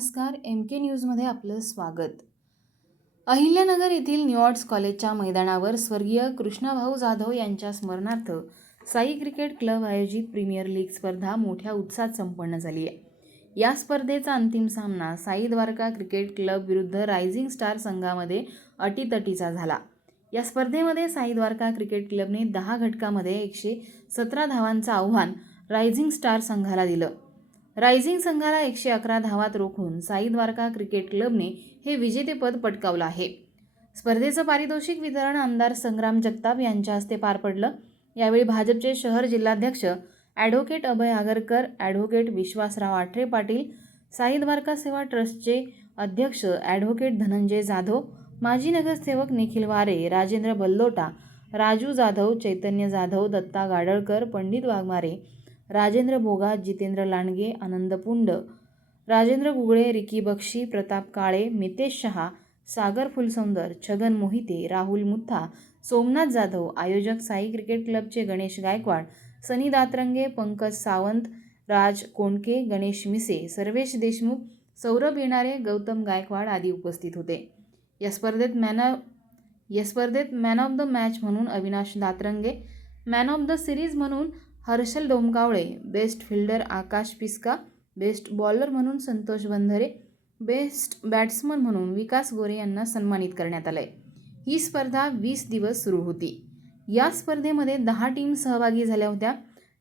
नमस्कार एम के न्यूजमध्ये आपलं स्वागत. अहिल्यानगर येथील न्यूऑर्ट्स कॉलेजच्या मैदानावर स्वर्गीय कृष्णाभाऊ जाधव यांच्या स्मरणार्थ साई क्रिकेट क्लब आयोजित प्रीमियर लीग स्पर्धा मोठ्या उत्साहात संपन्न झाली आहे. या स्पर्धेचा अंतिम सामना साई द्वारका क्रिकेट क्लब विरुद्ध रायझिंग स्टार संघामध्ये अटीतटीचा झाला. या स्पर्धेमध्ये साई द्वारका क्रिकेट क्लबने दहा घटकामध्ये एकशे सतरा धावांचं आव्हान रायझिंग स्टार संघाला दिलं. रायझिंग संघाला एकशे अकरा धावात रोखून साई द्वारका क्रिकेट क्लबने हे विजेतेपद पटकावलं आहे. स्पर्धेचं पारितोषिक वितरण आमदार संग्राम जगताप यांच्या हस्ते पार पडलं. यावेळी भाजपचे शहर जिल्हाध्यक्ष ॲडव्होकेट अभय आगरकर ॲडव्होकेट विश्वासराव आठरे पाटील साई द्वारका सेवा ट्रस्टचे अध्यक्ष ॲडव्होकेट धनंजय जाधव माजी नगरसेवक निखिल वारे राजेंद्र बल्लोटा राजू जाधव चैतन्य जाधव दत्ता गाडळकर पंडित वाघमारे राजेंद्र भोगात जितेंद्र लांडगे आनंद पुंड राजेंद्र गुगळे रिकी बक्षी प्रताप काळे मितेश शहा सागर फुलसौंदर छगन मोहिते राहुल मुथा सोमनाथ जाधव आयोजक साई क्रिकेट क्लबचे गणेश गायकवाड सनी दातरंगे पंकज सावंत राज कोंडके गणेश मिसे सर्वेश देशमुख सौरभ येणारे गौतम गायकवाड आदी उपस्थित होते. या स्पर्धेत मॅन या स्पर्धेत मॅन ऑफ द मॅच म्हणून Avinash Datrange man of the series म्हणून Harshal Domkawale best fielder Akash Piska best bowler म्हणून संतोष बंधरे बेस्ट बॅट्समन म्हणून विकास गोरे यांना सन्मानित करण्यात आलंय. ही स्पर्धा वीस दिवस सुरू होती. या स्पर्धेमध्ये दहा टीम सहभागी झाल्या होत्या.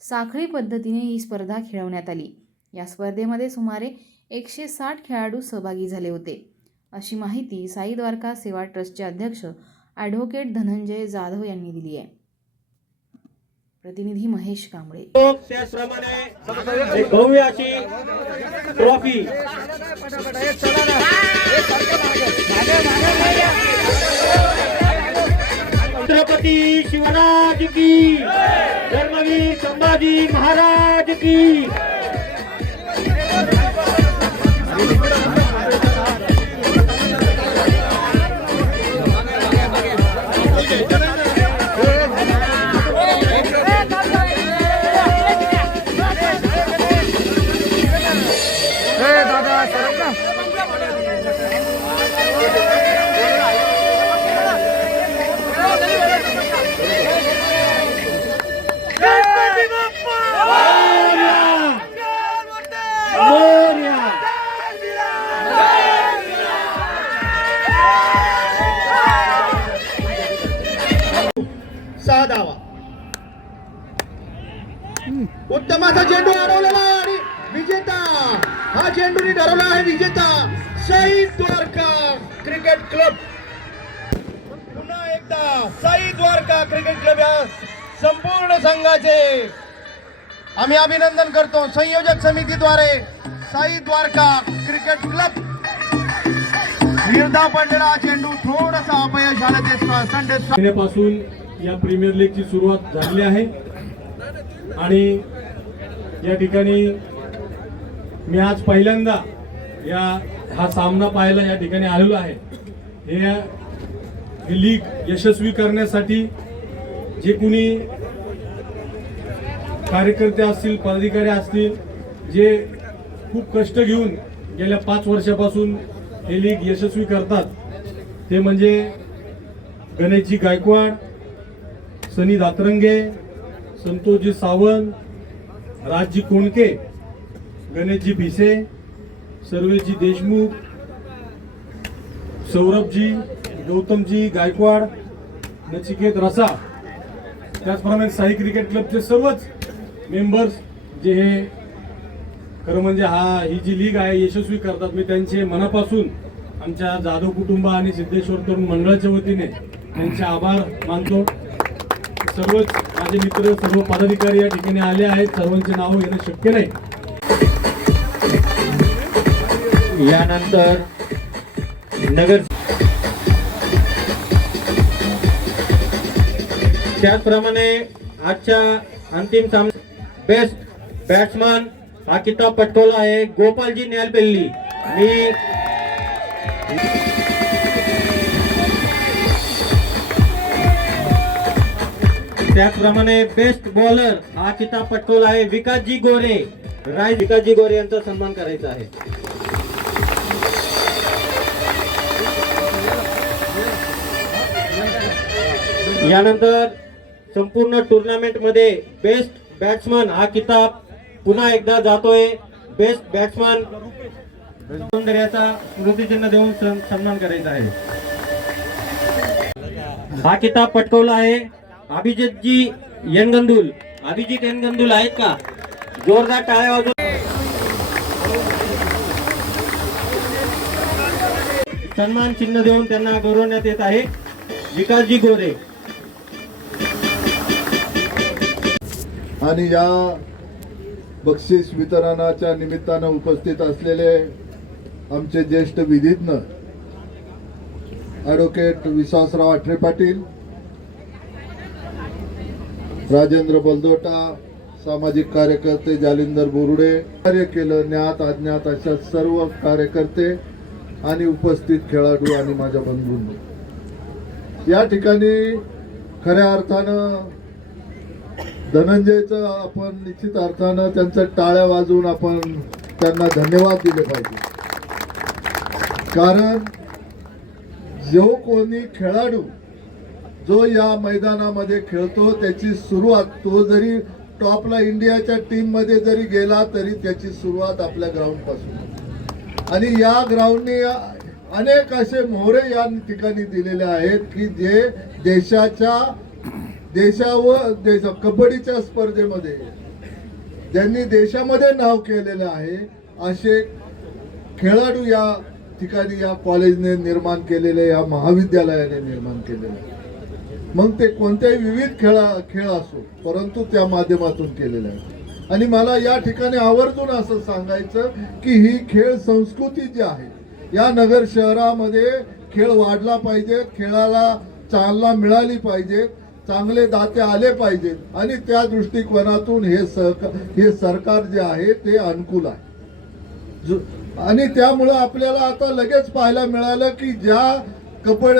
साखळी पद्धतीने ही स्पर्धा खेळवण्यात आली. या स्पर्धेमध्ये सुमारे एकशे साठ खेळाडू सहभागी झाले होते. अशी माहिती साई द्वारका सेवा ट्रस्टचे अध्यक्ष ॲडव्होकेट धनंजय जाधव यांनी दिली आहे. प्रतिनिधी महेश कांबळे. त्याचप्रमाणे भव्य अशी ट्रॉफी छत्रपती शिवराज की धर्मवीर संभाजी महाराज की. Dwarka cricket club. पुन्हा एकदा साई द्वारका क्रिकेट क्लब या संपूर्ण संघाचे आम्ही अभिनंदन करतो संयोजक समितीद्वारे साई द्वारका क्रिकेट क्लब. विरदा पडलेला चेंडू थोडासा अपयश आलं ते संडे पासून या प्रीमियर लीगची सुरुवात झाली आहे. आणि या ठिकाणी मी आज पहिल्यांदा या हा सामना पाहायला या ठिकाणी आलेलो आहे. हे ही लीग यशस्वी करण्यासाठी जे कुणी कार्यकर्ते असतील पदाधिकारी असतील जे खूप कष्ट घेऊन गेल्या पाच वर्षापासून हे लीग यशस्वी करतात ते म्हणजे गणेशजी गायकवाड सनी दातरंगे संतोषजी सावंत राजजी कोणके गणेशजी भिसे सर्वेजी देशमुख सौरभजी गौतमजी गायकवाड नचिकेत रसा त्याचप्रमाणे साई क्रिकेट क्लबचे सर्वच मेंबर्स जे हे खरं म्हणजे हा ही जी लीग आहे यशस्वी करतात. मी त्यांचे मनापासून आमच्या जाधव कुटुंब आणि सिद्धेश्वर तरुण मंडळाच्या वतीने त्यांचे आभार मानतो. सर्वच माझे मित्र सर्व पदाधिकारी या ठिकाणी आले आहेत. सर्वांचे नाव घेणं शक्य नाही. यानंतर नगर त्याचप्रमाणे आजच्या अंतिम सामन्यात बेस्ट बॅट्समन हा किताब पटकवला आहे गोपालजी न्यालपेल्ली. मी त्याचप्रमाणे बेस्ट बॉलर हा किताब पटकवला आहे विकासजी गोरे. राय विकासजी गोरे यांचा सन्मान करायचा आहे. यानंतर संपूर्ण टुर्नामेंटमध्ये बेस्ट बॅट्समन हा किताब पुन्हा एकदा जातोय. बेस्ट बॅट्समन सौंदर्याचा स्मृतिचिन्ह देऊन सन्मान करायचा आहे. हा किताब पटकवला आहे. अभिजितजी यनगंदुल अभिजित यनगंदुल आहेत का? जोरदार टाळ्या वाजून सन्मान चिन्ह देऊन त्यांना गौरवण्यात येत आहे. विकासजी गोरे. आणि या बक्षीस वितरणाच्या निमित्तानं उपस्थित असलेले आमचे ज्येष्ठ विधिज्ञ ॲडव्होकेट विश्वासराव आठरे पाटील राजेंद्र बलदोटा सामाजिक कार्यकर्ते जालिंदर बोरुडे कार्य केलं ज्ञात अज्ञात अशा सर्व कार्यकर्ते आणि उपस्थित खेळाडू आणि माझ्या बंधूंनो. या ठिकाणी खऱ्या अर्थानं धनंजयचं आपण निश्चित अर्थानं त्यांचं टाळ्या वाजवून आपण त्यांना धन्यवाद दिले पाहिजे. कारण जो कोणी खेळाडू जो या मैदानामध्ये खेळतो त्याची सुरुवात तो जरी टॉपला इंडियाच्या टीममध्ये जरी गेला तरी त्याची सुरुवात आपल्या ग्राउंडपासून आणि या ग्राउंडने अनेक असे मोहरे या ठिकाणी दिलेले आहेत की जे देशाच्या देशावर देशा कबड्डीच्या स्पर्धेमध्ये ज्यांनी देशामध्ये नाव केलेलं आहे असे खेळाडू या ठिकाणी या कॉलेजने निर्माण केलेले या महाविद्यालयाने निर्माण केलेले. मग ते कोणत्याही विविध खेळा खेळ असो परंतु त्या माध्यमातून केलेले आहे आणि मला या ठिकाणी आवर्जून असं सांगायचं की ही खेळ संस्कृती जी आहे या नगर शहरामध्ये खेळ वाढला पाहिजे खेळाला चालना मिळाली पाहिजे चांगले दाते आले पाहिजेत. आणि त्या दृष्टिकोनातून हे सहकार हे सरकार जे आहे ते अनुकूल आहे. आणि त्यामुळं आपल्याला आता लगेच पाहायला मिळालं की ज्या कपड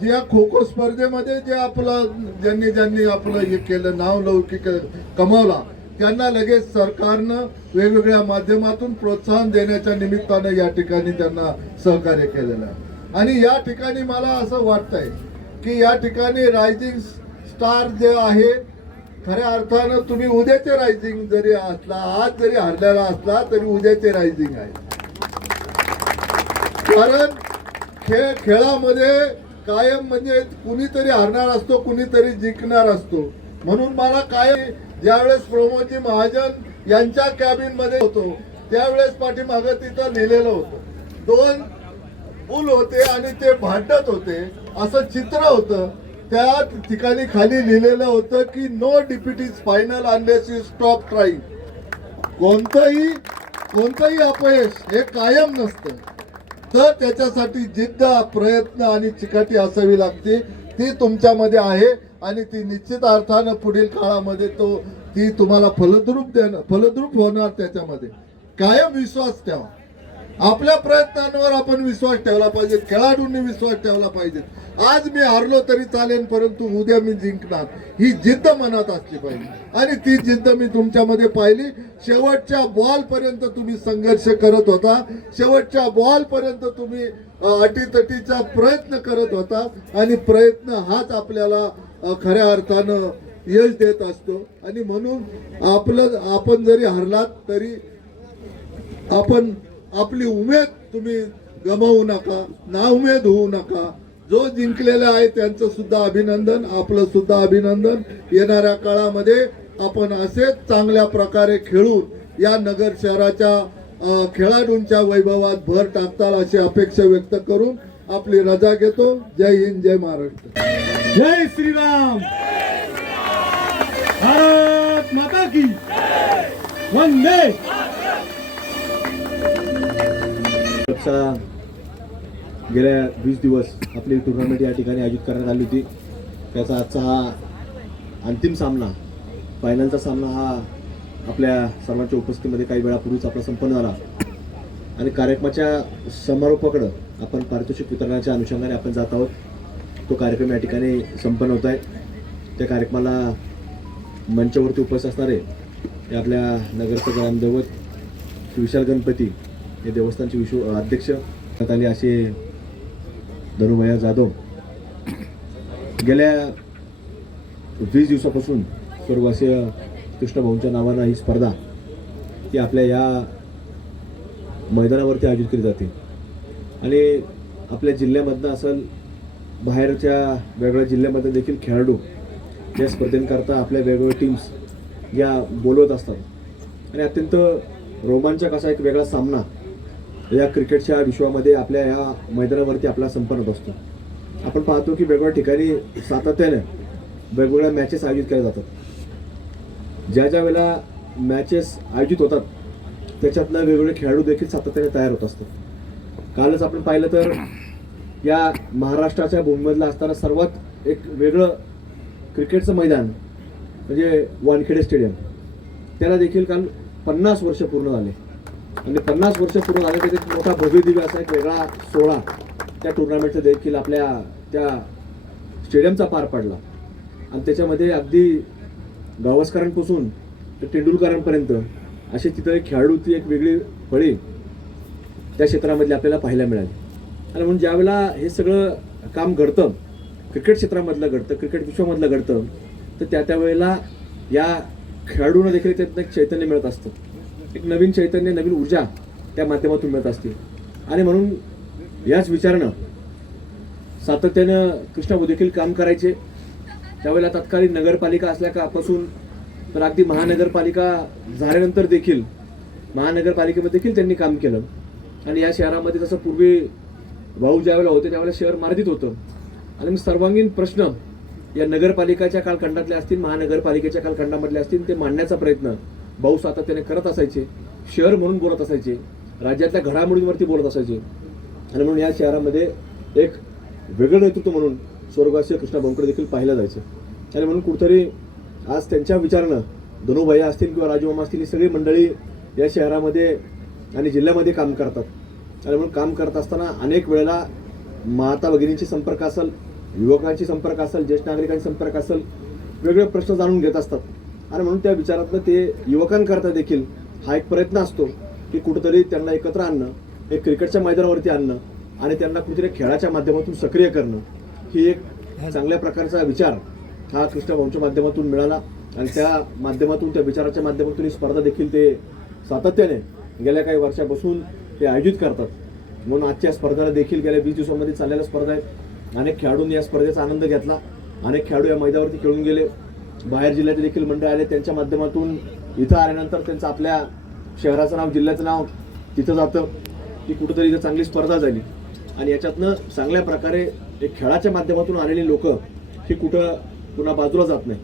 ज्या खो खो स्पर्धेमध्ये जे आपलं ज्यांनी ज्यांनी आपलं हे केलं नाव लौकिक कमावला त्यांना लगेच सरकारनं वेगवेगळ्या माध्यमातून प्रोत्साहन देण्याच्या निमित्तानं या ठिकाणी त्यांना सहकार्य केलेलं आहे. आणि या ठिकाणी मला असं वाटतंय की या ठिकाणी रायझिंग स्टार जे आहे खऱ्या अर्थानं तुम्ही उद्याचे रायझिंग जरी असला आज जरी हरलेला असला तरी उद्याचे रायझिंग आहे. कारण खेळ खेळामध्ये कायम म्हणजे कुणीतरी हरणार असतो कुणीतरी जिंकणार असतो. म्हणून मला काय ज्यावेळेस प्रमोदजी महाजन यांच्या कॅबिनमध्ये होतो त्यावेळेस पाठीमागं तिथं लिहिलेलं होतं. दोन पूल होते आणि ते भांडत होते असं चित्र होतं. त्या ठिकाणी खाली लिहिलेलं होतं की no deputies final unless you stop trying कोणतंही कोणतंही अपयश हे कायम नसतं. तर त्याच्यासाठी जिद्द प्रयत्न आणि चिकाटी असावी लागते. ती तुमच्यामध्ये आहे आणि ती निश्चित अर्थानं पुढील काळामध्ये तो ती तुम्हाला फलद्रूप देणं फलद्रूप होणार त्याच्यामध्ये. कायम विश्वास ठेवा. आपल्या प्रयत्नांवर आपण विश्वास ठेवला पाहिजे खेळाडूंनी विश्वास ठेवला पाहिजे. आज मी हरलो तरी चालेल परंतु उद्या मी जिंकणार. ही जिद्द मनात असली पाहिजे. आणि ती जिद्द मी तुमच्यामध्ये पाहिली. शेवटच्या बॉल पर्यंत तुम्ही संघर्ष करत होता. शेवटच्या बॉल पर्यंत तुम्ही अटीतटीचा प्रयत्न करत होता. आणि प्रयत्न हाच आपल्याला खऱ्या अर्थानं यश देत असतो. आणि म्हणून आपलं आपण जरी हरलात तरी आपण आपली उमेद तुम्ही गमावू नका नाउमेद होऊ नका. जो जिंकलेला आहे त्यांचं सुद्धा अभिनंदन आपलं सुद्धा अभिनंदन. येणाऱ्या काळामध्ये आपण असेच चांगल्या प्रकारे खेळून या नगर शहराच्या खेळाडूंच्या वैभवात भर टाकताल अशी अपेक्षा व्यक्त करून आपली रजा घेतो. जय हिंद जय महाराष्ट्र. जय श्रीराम. भारत माता की वंदे. चा गेल्या वीस दिवस आपली टुर्नामेंट या ठिकाणी आयोजित करण्यात आली होती. त्याचा आजचा हा अंतिम सामना फायनलचा सामना हा आपल्या सर्वांच्या उपस्थितीमध्ये काही वेळापूर्वीच आपला संपन्न झाला. आणि कार्यक्रमाच्या समारोपाकडं आपण पारितोषिक वितरणाच्या अनुषंगाने आपण जात आहोत. तो कार्यक्रम या ठिकाणी संपन्न होत आहे. त्या कार्यक्रमाला मंचावरती उपस्थित असणारे आपल्या नगरचं ग्रामदैवत विशाल गणपती हे देवस्थानचे विश्व अध्यक्ष करण्यात आले असे धनुभया जाधव. गेल्या वीस दिवसापासून स्वर्गवासीय कृष्णभाऊंच्या नावानं ही स्पर्धा ही आपल्या या मैदानावरती आयोजित केली जाते. आणि आपल्या जिल्ह्यामधनं असेल बाहेरच्या वेगवेगळ्या जिल्ह्यामध्ये देखील खेळाडू या स्पर्धेंकरता आपल्या वेगवेगळ्या टीम्स या बोलवत असतात. आणि अत्यंत रोमांचक असा एक वेगळा सामना या क्रिकेटच्या विश्वामध्ये आपल्या या मैदानावरती आपला संपर्क असतो. आपण पाहतो की वेगवेगळ्या ठिकाणी सातत्याने वेगवेगळ्या मॅचेस आयोजित केल्या जातात. ज्या ज्या वेळेला मॅचेस आयोजित होतात त्याच्यातनं वेगवेगळे खेळाडू देखील सातत्याने तयार होत असतात. कालच आपण पाहिलं तर या महाराष्ट्राच्या भूमीमधला असताना सर्वात एक वेगळं क्रिकेटचं मैदान म्हणजे वानखेडे स्टेडियम. त्याला देखील काल पन्नास वर्ष पूर्ण झाले. आणि पन्नास वर्ष पूर्ण झाले त्याच्यात एक मोठा भव्य दिव्य असा एक वेगळा सोहळा त्या टुर्नामेंटचा देखील आपल्या त्या स्टेडियमचा पार पडला. आणि त्याच्यामध्ये अगदी गावस्करांपासून ते तेंडुलकरांपर्यंत असे तिथं एक खेळाडूची एक वेगळी फळी त्या क्षेत्रामधली आपल्याला पाहायला मिळाली. आणि म्हणून ज्यावेळेला हे सगळं काम घडतं क्रिकेट क्षेत्रामधलं घडतं क्रिकेट विश्वामधलं घडतं तर त्या त्या वेळेला या खेळाडूंना देखील त्यातनं एक चैतन्य मिळत असतं. एक नवीन चैतन्य नवीन ऊर्जा त्या माध्यमातून मिळत असते. आणि म्हणून याच विचारानं सातत्यानं कृष्णाभाऊ देखील काम करायचे. त्यावेळेला तत्कालीन नगरपालिका असल्यापासून तर अगदी महानगरपालिका झाल्यानंतर देखील महानगरपालिकेमध्ये देखील त्यांनी काम केलं. आणि या शहरामध्ये जसं पूर्वी भाऊ ज्यावेळेला होते त्यावेळेला शहर मार्जित होतं. आणि मग सर्वांगीण प्रश्न या नगरपालिकाच्या कालखंडातले असतील महानगरपालिकेच्या कालखंडामधले असतील ते मांडण्याचा प्रयत्न भाऊ सातत्याने करत असायचे शहर म्हणून बोलत असायचे राज्यातल्या घडामोडींवरती बोलत असायचे. आणि म्हणून या शहरामध्ये एक वेगळं नेतृत्व म्हणून स्वर्गवासी कृष्णाभाऊंकडे देखील पाहिलं जायचं. आणि म्हणून कुठेतरी आज त्यांच्या विचारानं धनुभैया असतील किंवा राजूमामा असतील ही सगळी मंडळी या शहरामध्ये आणि जिल्ह्यामध्ये काम करतात. आणि म्हणून काम करत असताना अनेक वेळेला माता भगिनींशी संपर्क असेल युवकांशी संपर्क असेल ज्येष्ठ नागरिकांची संपर्क असेल वेगळे प्रश्न जाणून घेत असतात. आणि म्हणून त्या विचारातनं ते युवकांकरता देखील हा एक प्रयत्न असतो की कुठंतरी त्यांना एकत्र आणणं एक क्रिकेटच्या मैदानावरती आणणं आणि त्यांना कुठेतरी खेळाच्या माध्यमातून सक्रिय करणं ही एक चांगल्या प्रकारचा विचार हा कृष्णभाऊंच्या माध्यमातून मिळाला. आणि त्या माध्यमातून त्या विचाराच्या माध्यमातून ही स्पर्धा देखील ते सातत्याने गेल्या काही वर्षापासून ते आयोजित करतात. म्हणून आजच्या स्पर्धेला देखील गेल्या वीस दिवसांमध्ये चाललेल्या स्पर्धा आहेत. अनेक खेळाडूंनी या स्पर्धेचा आनंद घेतला. अनेक खेळाडू या मैदानावरती खेळून गेले. बाहेर जिल्ह्याचे देखील मंडळ आले त्यांच्या माध्यमातून इथं आल्यानंतर त्यांचं आपल्या शहराचं नाव जिल्ह्याचं नाव तिथं जातं. की कुठंतरी इथं चांगली स्पर्धा झाली. आणि याच्यातनं चांगल्या प्रकारे एक खेळाच्या माध्यमातून आलेली लोक ही कुठं पुन्हा बाजूला जात नाही.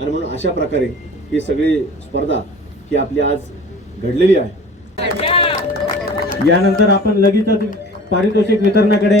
आणि म्हणून अशा प्रकारे ही सगळी स्पर्धा ही आपली आज घडलेली आहे. यानंतर आपण लगेचच पारितोषिक वितरणाकडे